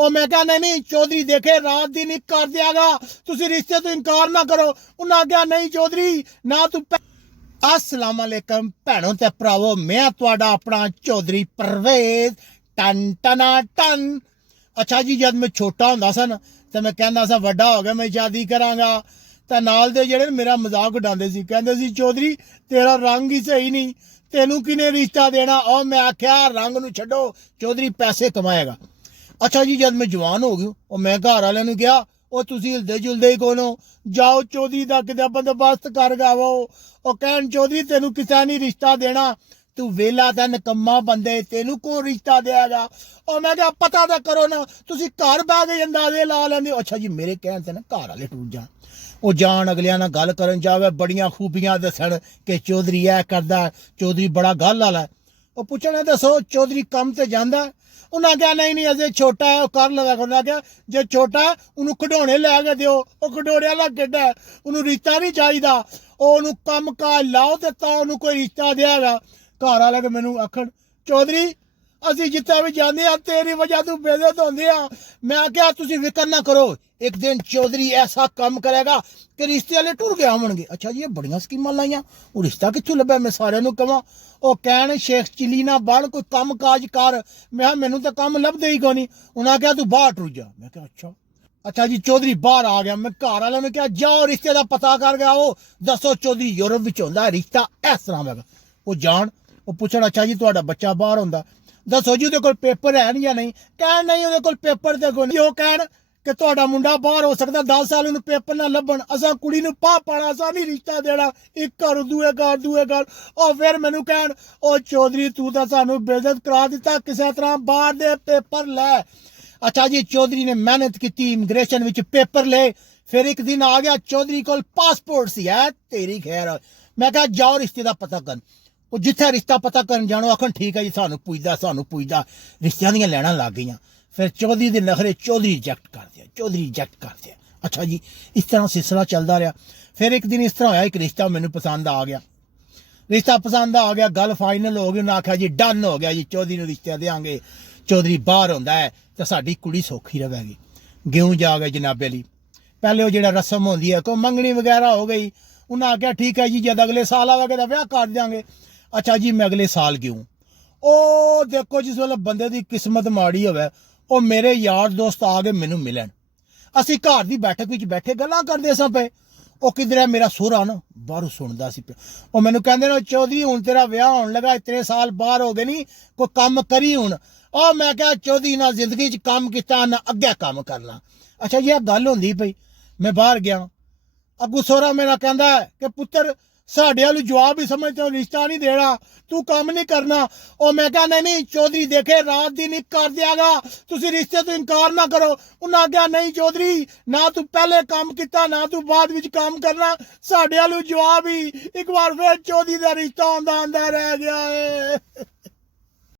ਉਹ ਮੈਂ ਕਿਹਾ ਨਹੀਂ ਚੌਧਰੀ ਦੇਖੇ ਰਾਤ ਦਿਨ ਇੱਕ ਕਰ ਦਿਆਗਾ, ਤੁਸੀਂ ਰਿਸ਼ਤੇ ਤੋਂ ਇਨਕਾਰ ਨਾ ਕਰੋ। ਉਹਨਾਂ ਕਿਹਾ ਨਹੀਂ ਚੌਧਰੀ ਨਾ ਤੂੰ। अस्सलाम वालेकुम भैनों ते भरावो, मैं तुहाडा अपना चौधरी परवेज टन टना टन। अच्छा जी, जब मैं छोटा हुंदा सा ना ते मैं कहंदा सा वड्डा हो गया मैं शादी करांगा, ते नाल दे जेहड़े मेरा मजाक उड़ांदे सी, कहंदे सी चौधरी तेरा रंग ही सही नहीं, तेनू किने रिश्ता देना। और मैं आख्या रंग नू छड्डो, चौधरी पैसे कमाएगा। अच्छा जी, जब मैं जवान हो गया और मैं घर वाले नू कहा ਉਹ ਤੁਸੀਂ ਹਿਲਦੇ ਜੁਲਦੇ ਹੀ ਕੋਨੋ, ਜਾਓ ਚੌਧਰੀ ਦਾ ਕਿਤੇ ਬੰਦੋਬਸਤ ਕਰ ਗਾਵੋ। ਉਹ ਕਹਿਣ ਚੌਧਰੀ ਤੈਨੂੰ ਕਿਸੇ ਨਹੀਂ ਰਿਸ਼ਤਾ ਦੇਣਾ, ਤੂੰ ਵੇਲਾ ਤਾਂ ਨਕੰਮਾ ਬੰਦੇ, ਤੈਨੂੰ ਕੌਣ ਰਿਸ਼ਤਾ ਦੇਗਾ। ਉਹ ਮੈਂ ਕਿਹਾ ਪਤਾ ਤਾਂ ਕਰੋ ਨਾ, ਤੁਸੀਂ ਘਰ ਬਹਿ ਕੇ ਅੰਦਾਜ਼ੇ ਲਾ ਲੈਂਦੇ ਹੋ। ਅੱਛਾ ਜੀ, ਮੇਰੇ ਕਹਿਣ ਤੇ ਨਾ ਘਰ ਵਾਲੇ ਟੁੱਟ ਜਾਣ, ਉਹ ਜਾਣ ਅਗਲਿਆਂ ਨਾਲ ਗੱਲ ਕਰਨ ਜਾਵੇ, ਬੜੀਆਂ ਖੂਬੀਆਂ ਦੱਸਣ ਕਿ ਚੌਧਰੀ ਇਹ ਕਰਦਾ, ਚੌਧਰੀ ਬੜਾ ਗੱਲ ਵਾਲਾ। ਉਹ ਪੁੱਛਣਾ ਦੱਸੋ ਚੌਧਰੀ ਕੰਮ ਤੇ ਜਾਂਦਾ। ਉਹਨਾਂ ਕਿਹਾ ਨਹੀਂ ਅਜੇ ਛੋਟਾ ਹੈ, ਉਹ ਕਰ ਲਵੇਗਾ। ਉਹਨਾਂ ਕਿਹਾ ਜੇ ਛੋਟਾ ਹੈ ਉਹਨੂੰ ਖਿਡੌਣੇ ਲੈ ਕੇ ਦਿਓ, ਉਹ ਖਿਡੌਣਿਆਂ ਦਾ ਕਿੱਡਾ, ਉਹਨੂੰ ਰਿਸ਼ਤਾ ਨਹੀਂ ਚਾਹੀਦਾ, ਉਹਨੂੰ ਕੰਮ ਕਾਜ ਲਾਓ ਤੇ ਤਾਂ ਉਹਨੂੰ ਕੋਈ ਰਿਸ਼ਤਾ ਦੇਗਾ। ਘਰ ਵਾਲੇ ਕੇ ਮੈਨੂੰ ਆਖਣ ਚੌਧਰੀ ਅਸੀਂ ਜਿੱਥੇ ਵੀ ਜਾਂਦੇ ਆ ਤੇਰੀ ਵਜ੍ਹਾ ਤੋਂ ਬੇਇੱਜ਼ਤ ਹੁੰਦੇ ਆ। ਮੈਂ ਕਿਹਾ ਤੁਸੀਂ ਫਿਕਰ ਨਾ ਕਰੋ, एक दिन चौधरी ऐसा काम करेगा कि रिश्ते वाले टुर गए होंगे। अच्छा जी, ये बड़िया स्कीमां लाइया, वो रिश्ता कित्थों लभा मैं सारे नूं कवां। ਉਹ ਕਹਿਣ ਸ਼ੇਖ ਚਿਲੀ ਨਾ ਬਣ, ਕੋਈ ਕੰਮ ਕਾਜ ਕਰ। ਮੈਂ ਕਿਹਾ ਮੈਨੂੰ ਤਾਂ ਕੰਮ ਲੱਭਦੇ ਹੀ ਕੋਈ ਨਹੀਂ। ਉਹਨਾਂ ਕਿਹਾ ਤੂੰ ਬਾਹਰ ਟੁਰ ਜਾ। ਮੈਂ ਕਿਹਾ ਅੱਛਾ ਜੀ। ਚੌਧਰੀ ਬਾਹਰ ਆ ਗਿਆ। ਮੈਂ ਘਰ ਵਾਲਿਆਂ ਨੂੰ ਕਿਹਾ ਜਾਓ ਰਿਸ਼ਤੇ ਦਾ ਪਤਾ ਕਰ ਗਿਆ, ਉਹ ਦੱਸੋ ਚੌਧਰੀ ਯੂਰਪ ਵਿੱਚ ਹੁੰਦਾ ਰਿਸ਼ਤਾ ਇਸ ਤਰ੍ਹਾਂ ਹੈਗਾ। ਉਹ ਜਾਣ, ਉਹ ਪੁੱਛਣ ਅੱਛਾ ਜੀ ਤੁਹਾਡਾ ਬੱਚਾ ਬਾਹਰ ਹੁੰਦਾ, ਦੱਸੋ ਜੀ ਉਹਦੇ ਕੋਲ ਪੇਪਰ ਹੈ ਜਾਂ ਨਹੀਂ। ਕਹਿਣ ਨਹੀਂ ਉਹਦੇ ਕੋਲ ਪੇਪਰ ਤੇ ਕੋਈ ਨਹੀਂ। ਉਹ ਕਹਿਣ ਕਿ ਤੁਹਾਡਾ ਮੁੰਡਾ ਬਾਹਰ ਹੋ ਸਕਦਾ, 10 ਸਾਲ ਉਹਨੂੰ ਪੇਪਰ ਨਾ ਲੱਭਣ, ਅਸਾਂ ਕੁੜੀ ਨੂੰ ਪਾਣਾ, ਅਸਾਂ ਨਹੀਂ ਰਿਸ਼ਤਾ ਦੇਣਾ, ਇੱਕ ਘਰ ਦੂਏ ਘਰ। ਉਹ ਫਿਰ ਮੈਨੂੰ ਕਹਿਣ ਉਹ ਚੌਧਰੀ ਤੂੰ ਤਾਂ ਸਾਨੂੰ ਬੇਇੱਜ਼ਤ ਕਰਾ ਦਿੱਤਾ, ਕਿਸੇ ਤਰ੍ਹਾਂ ਬਾਹਰ ਦੇ ਪੇਪਰ ਲੈ। ਅੱਛਾ ਜੀ, ਚੌਧਰੀ ਨੇ ਮਿਹਨਤ ਕੀਤੀ, ਇਮੀਗ੍ਰੇਸ਼ਨ ਵਿੱਚ ਪੇਪਰ ਲਏ। ਫਿਰ ਇੱਕ ਦਿਨ ਆ ਗਿਆ, ਚੌਧਰੀ ਕੋਲ ਪਾਸਪੋਰਟ ਸੀ। ਹੈ ਤੇਰੀ ਖੈਰ। ਮੈਂ ਕਿਹਾ ਜਾਓ ਰਿਸ਼ਤੇ ਦਾ ਪਤਾ ਕਰਨ। ਉਹ ਜਿੱਥੇ ਰਿਸ਼ਤਾ ਪਤਾ ਕਰਨ ਜਾਣੋ ਆਖਣ ਠੀਕ ਹੈ ਜੀ, ਸਾਨੂੰ ਪੁੱਛਦਾ। ਰਿਸ਼ਤਿਆਂ ਦੀਆਂ ਲੈਣਾ ਲੱਗ ਗਈਆਂ। फिर चौधरी के नखरे चौधरी रिजेक्ट कर दिया। अच्छा जी, इस तरह सिलसिला चलता रहा। फिर एक दिन इस तरह होया, एक रिश्ता मैनू पसंद आ गया, गल फाइनल हो गई। उन्हें आख्या जी डन हो गया जी, चौधरी नूं रिश्ता देंगे, चौधरी बाहर होंदा है तो साडी कुड़ी सौखी रहेगी। गेहूं जा गए जनाबे ली, पहले वो जिहड़ा रस्म होंदी है कोई मंगनी वगैरह हो गई। उन्हें आख्या ठीक है जी, जब अगले साल आवेगा तो ब्याह कर देंगे। अच्छा जी, मैं अगले साल गेहूं, ओ देखो जिस वेले बंदे दी किस्मत माड़ी होवे, ਉਹ ਮੇਰੇ ਯਾਰ ਦੋਸਤ ਆ ਕੇ ਮੈਨੂੰ ਮਿਲਣ। ਅਸੀਂ ਘਰ ਦੀ ਬੈਠਕ ਵਿੱਚ ਬੈਠੇ ਗੱਲਾਂ ਕਰਦੇ ਸਾਂ ਪਏ। ਉਹ ਕਿਧਰ ਹੈ ਮੇਰਾ ਸਹੁਰਾ ਨਾ ਬਾਹਰੋਂ ਸੁਣਦਾ ਸੀ ਪਿਆ। ਉਹ ਮੈਨੂੰ ਕਹਿੰਦੇ ਨੇ ਚੌਧਰੀ ਹੁਣ ਤੇਰਾ ਵਿਆਹ ਹੋਣ ਲੱਗਾ, ਇਤਨੇ ਸਾਲ ਬਾਹਰ ਹੋ ਗਏ ਨਹੀਂ, ਕੋਈ ਕੰਮ ਕਰੀ ਹੁਣ। ਉਹ ਮੈਂ ਕਿਹਾ ਚੌਧਰੀ ਨਾ ਜ਼ਿੰਦਗੀ 'ਚ ਕੰਮ ਕੀਤਾ ਨਾ ਅੱਗੇ ਕੰਮ ਕਰਨਾ। ਅੱਛਾ ਜੀ, ਇਹ ਗੱਲ ਹੁੰਦੀ ਪਈ। ਮੈਂ ਬਾਹਰ ਗਿਆ, ਅੱਗੂ ਸਹੁਰਾ ਮੇਰਾ ਕਹਿੰਦਾ ਕਿ ਪੁੱਤਰ ਸਾਡੇ ਵਾਲੂ ਜਵਾਬ ਹੀ ਸਮਝਦੇ ਹੋ, ਰਿਸ਼ਤਾ ਨਹੀਂ ਦੇਣਾ, ਤੂੰ ਕੰਮ ਨਹੀਂ ਕਰਨਾ। ਉਹ ਮੈਂ ਕਿਹਾ ਨਹੀਂ ਚੌਧਰੀ ਦੇਖੇ ਰਾਤ ਦਿਨ ਇੱਕ ਕਰ ਦਿਆਗਾ, ਤੁਸੀਂ ਰਿਸ਼ਤੇ ਤੋਂ ਇਨਕਾਰ ਨਾ ਕਰੋ। ਉਹਨਾਂ ਕਿਹਾ ਨਹੀਂ ਚੌਧਰੀ ਨਾ ਤੂੰ ਪਹਿਲੇ ਕੰਮ ਕੀਤਾ ਨਾ ਤੂੰ ਬਾਅਦ ਵਿੱਚ ਕੰਮ ਕਰਨਾ, ਸਾਡੇ ਵਾਲੂ ਜਵਾਬ ਹੀ। ਇੱਕ ਵਾਰ ਫਿਰ ਚੌਧਰੀ ਦਾ ਰਿਸ਼ਤਾ ਆਉਂਦਾ ਰਹਿ ਗਿਆ ਏ।